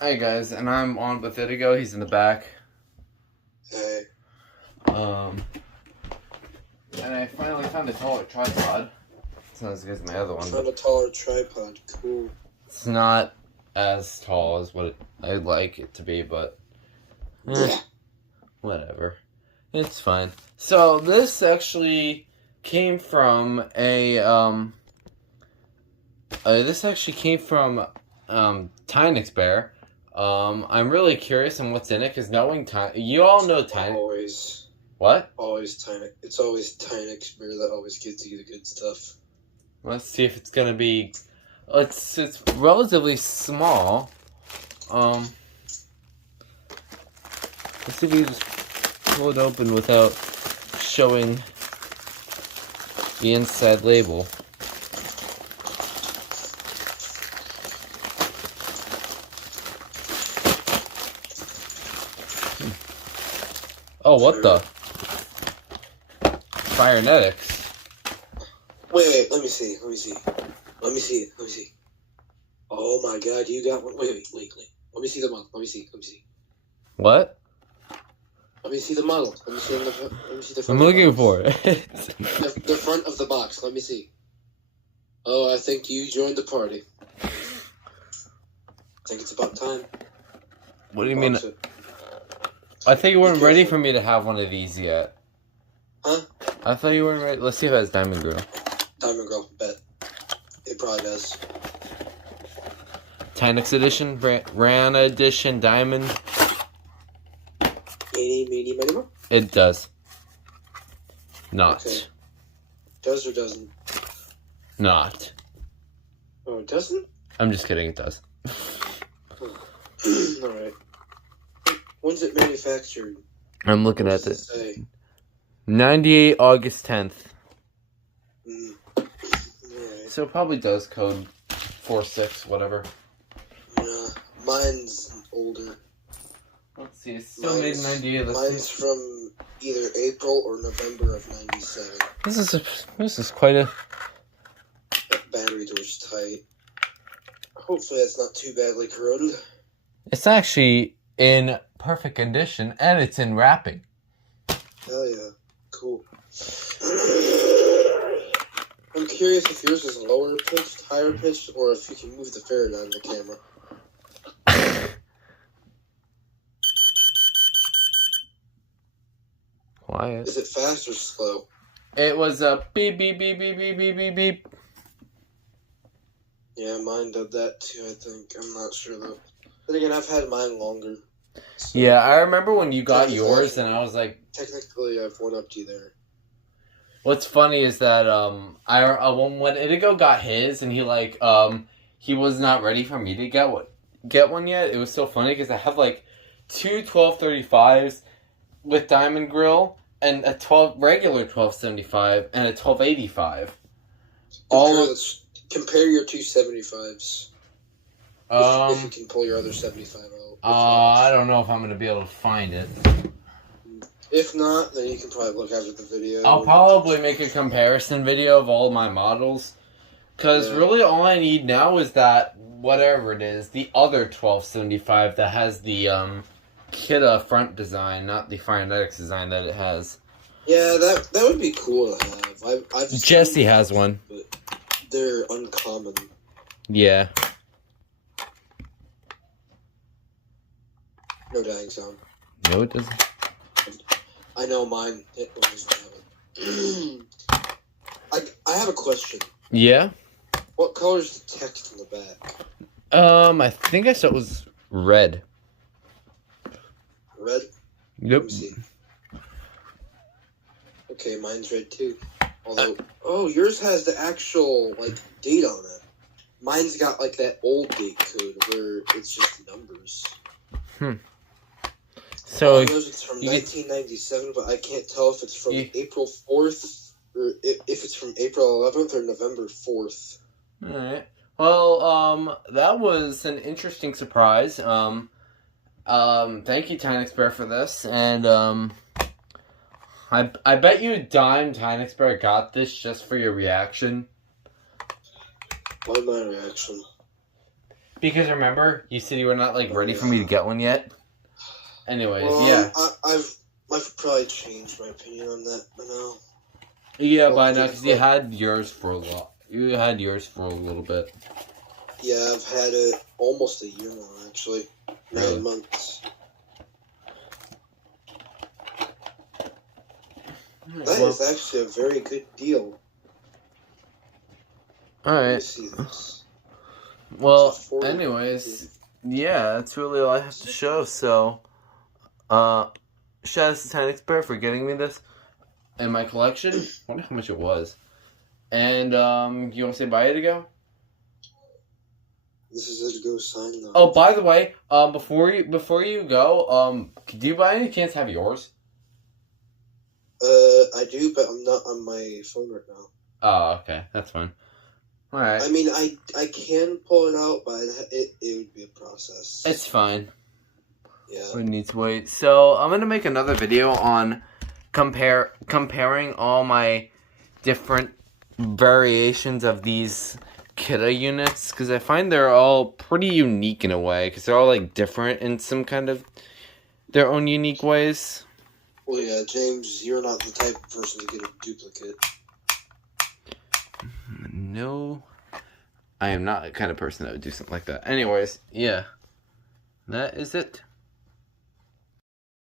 Hey guys, and I'm on with Itigo. He's in the back. Hey. And I finally found a taller tripod. It's not as good as my other one. Found a taller tripod. Cool. It's not as tall as what I'd like it to be, but whatever. It's fine. So this actually came from Tynix Bear. I'm really curious on what's in it because you all know Tynix. Always. What? Always Tynix. It's always Tynix Bear that always gives you the good stuff. Let's see if it's gonna be. It's relatively small. Let's see if we can just pull it open without showing the inside label. Oh, what the? Fyrnetics. Wait, let me see. Let me see. Oh my god, you got one. Wait. Let me see the model. Let me see. What? Let me see the model. Let me see the front. I'm looking for it. the front of the box. Let me see. Oh, I think you joined the party. I think it's about time. What do you mean? I thought you weren't ready for me to have one of these yet. Huh? I thought you weren't ready. Let's see if it has Diamond Grille. Diamond Grille, bet. It probably does. Tynix Edition, Rana Edition, Diamond. Meeny, more? It does. Not. Okay. Does or doesn't? Not. Oh, it doesn't? I'm just kidding, it does. Alright. When's it manufactured? I'm looking at this. 98 August 10th. Right. So it probably does code 46, whatever. Yeah, mine's older. Let's see, it's still made in 98. Mine's from either April or November of 97. This is quite a... That battery door's tight. Hopefully that's not too badly corroded. It's actually in perfect condition, and it's in wrapping. Hell yeah. Cool. I'm curious if yours is lower pitched, higher pitched, or if you can move the ferret on the camera. Quiet. Is it fast or slow? It was a beep, beep, beep, beep, beep, beep, beep, beep. Yeah, mine did that too, I think. I'm not sure though. But again, I've had mine longer. So yeah, I remember when you got yours, and I was like... Technically, I've one-upped you there. What's funny is that when Itigo got his, and he was not ready for me to get one yet. It was so funny because I have like two 1235s with Diamond Grille and a regular 1275 and a 1285. Compare your two 75s. If you can pull your other 75 out. I don't know if I'm going to be able to find it. If not, then you can probably look after the video. I'll probably make a comparison video of all my models. Because really all I need now is that, whatever it is, the other 1275 that has the Kita front design, not the Fyrnetics design that it has. Yeah, that would be cool to have. I've Jesse has one. But they're uncommon. Yeah. No dying sound. No, it doesn't. I know mine. It doesn't have it. I have a question. Yeah? What color is the text in the back? I think I saw it was red. Red? Yep. Let me see. Okay, mine's red too. Although, yours has the actual, date on it. Mine's got, that old date code where it's just numbers. So, I know it's from 1997, but I can't tell if it's from April 4th, or if it's from April 11th or November 4th. Alright. Well, that was an interesting surprise. Thank you, Tynix Bear, for this, and, I bet you Tynix Bear got this just for your reaction. Why my reaction? Because remember, you said you were not like ready for me to get one yet. Anyways, yeah. I've probably changed my opinion on that by now. Yeah, by now, because you had yours for a lot. You had yours for a little bit. Yeah, I've had it almost a year now, actually. 9 months. That is actually a very good deal. Alright. Let me see this. Well, anyways, yeah, that's really all I have to show. So, shout out to Fyrnetics Bear for getting me this in my collection. I wonder how much it was. And, you want to say bye to go? This is a go sign though. Oh, by the way, before you go, do you by any chance have yours? I do, but I'm not on my phone right now. Oh, okay, that's fine. All right. I mean, I can pull it out, but it would be a process. It's fine. Yeah. We need to wait. So I'm gonna make another video on comparing all my different variations of these Kidda units, because I find they're all pretty unique in a way, because they're all like different in some kind of their own unique ways. Well, yeah, James, you're not the type of person to get a duplicate. No, I am not the kind of person that would do something like that. Anyways, yeah, that is it.